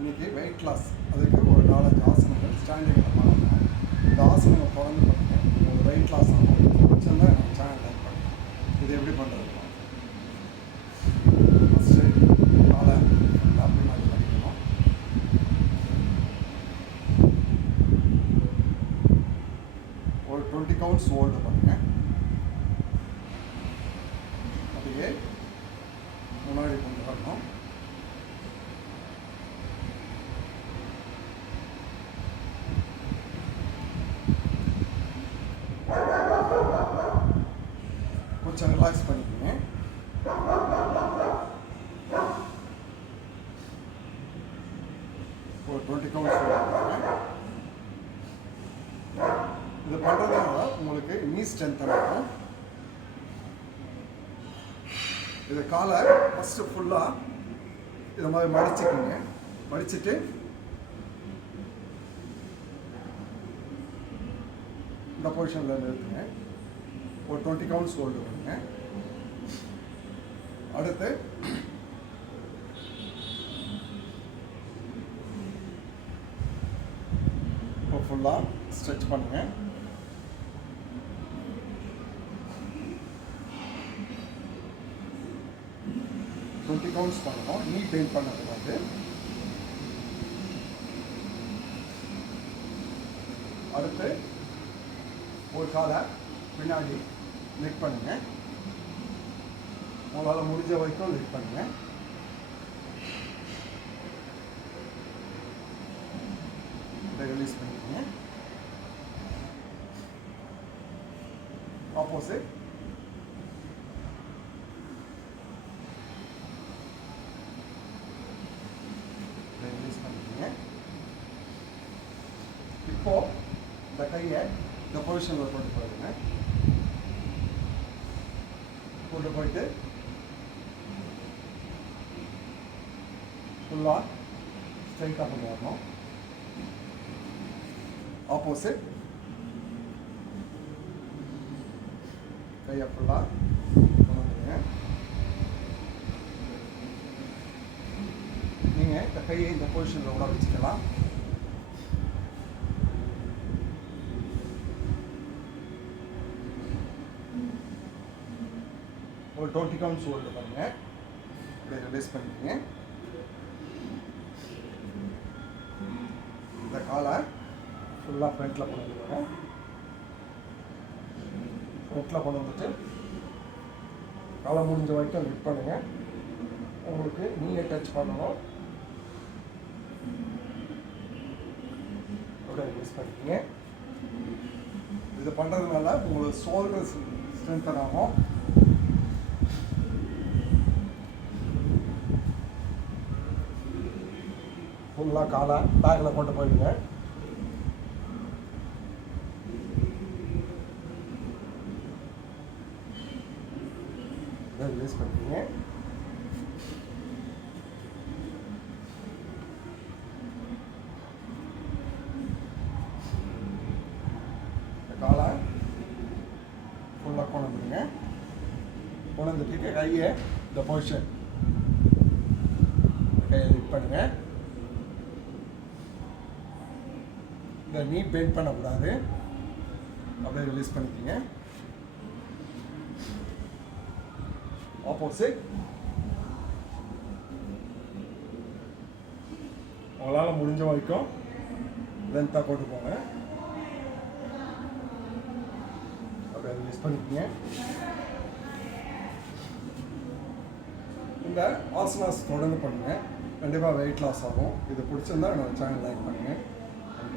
இன்றைக்கி weight loss அதுக்கு ஒரு 4-5 ஆசனங்கள் ஸ்டாண்டிங்கில் பண்ணணும். இந்த ஆசனங்கள் தொடர்ந்து பண்ணுங்கள், உங்களுக்கு வெயிட் லாஸ் ஆகும். பிடிச்சிருந்தா நம்ம சேனல் லைக் பண்ணுங்கள். இது எப்படி பண்ணுறது? ஃபஸ்ட்டு காலை அப்படி மாதிரி பண்ணிக்கணும். ஒரு 20 கவுண்ட்ஸ் ஹோல்டு பண்ணுங்கள். அப்படியே முன்னாடி கொண்டு வரணும். கொஞ்சம் ரிலாக்ஸ் பண்ணிக்கோங்க. ஒரு 20 கவுண்ட்ஸ் பண்ணுங்க. இது பண்ணுறதுனால உங்களுக்கு நீ ஸ்ட்ரென்த்தாக இருக்கும். இது காலை ஃபஸ்ட்டு ஃபுல்லாக இதை மாதிரி மடிச்சுக்கோங்க. மடிச்சுட்டு இந்த பொசிஷனில் நிறுத்துங்க. ஒரு 20 கவுண்ட்ஸ் ஹோல்டு பண்ணுங்க. அடுத்து இப்போ ஃபுல்லாக ஸ்ட்ரெச் பண்ணுங்க. கவுண்ட்ஸ் பண்ணணும். நீ பெயிண்ட் பண்ணக்கூடாது. அடுத்து ஒரு காலை பின்னாடி லிஃப்ட் பண்ணுங்க. உங்களால் முடிஞ்ச வரைக்கும் லிஃப்ட் பண்ணுங்க. இதை ரிலீஸ் பண்ணிக்கோங்க. ஆப்போசிட் ரிலீஸ் பண்ணிக்கோங்க. இப்போ இந்த கையை இந்த பொசிஷனில் கொண்டு போயிடுங்க. கொண்டு போயிட்டு ஃபுல்லாக ஸ்ட்ரைட்டாக கொண்டு வரணும். ஆப்போசிட் கையை ஃபுல்லாக கொண்டு வந்துடுங்க. நீங்கள் இந்த கையை இந்த பொசிஷனில் கூட வச்சுக்கலாம். ஒரு 20 கவுண்ட்ஸ் ஹோல்டு பண்ணுங்க. இதை ரிலீஸ் பண்ணிக்கோங்க. இந்த காலை ஃபுல்லாக ஃப்ரண்ட்டில் கொண்டு வந்துடுங்க. ஃப்ரண்ட்டில் கொண்டு வந்துட்டு காலை முடிஞ்ச வரைக்கும் லிஃப்ட் பண்ணுங்க. உங்களுக்கு நீயை டச் பண்ணணும். அப்படியே ரிலீஸ் பண்ணிக்கோங்க. இது பண்ணுறதுனால உங்களுக்கு ஷோல்டர் ஸ்ட்ரென்த்தன் ஆகும். ஃபுல்லாக காலை பேக்கில் கொண்டு போயிடுங்க. இதை ரிலீஸ் பண்ணிக்கோங்க. காலை ஃபுல்லாக கொண்டு வந்துடுங்க. கொண்டு வந்துட்டு கையை இந்த பொசிஷன் கையை லிஃப்ட் பண்ணுங்க. இந்த நீ பெயிண்ட் பண்ணக்கூடாது. அப்படியே ரிலீஸ் பண்ணிக்கோங்க. ஆப்போசிட் உங்களால் முடிஞ்ச வரைக்கும் லென்த்தாக கொண்டு போங்க. அப்படியே ரிலீஸ் பண்ணிக்கோங்க. இந்த ஆசனாஸ் தொடர்ந்து பண்ணுங்கள். கண்டிப்பாக வெயிட் லாஸ் ஆகும். இது பிடிச்சிருந்தா என்னோட சேனல் லைக் பண்ணுங்கள்.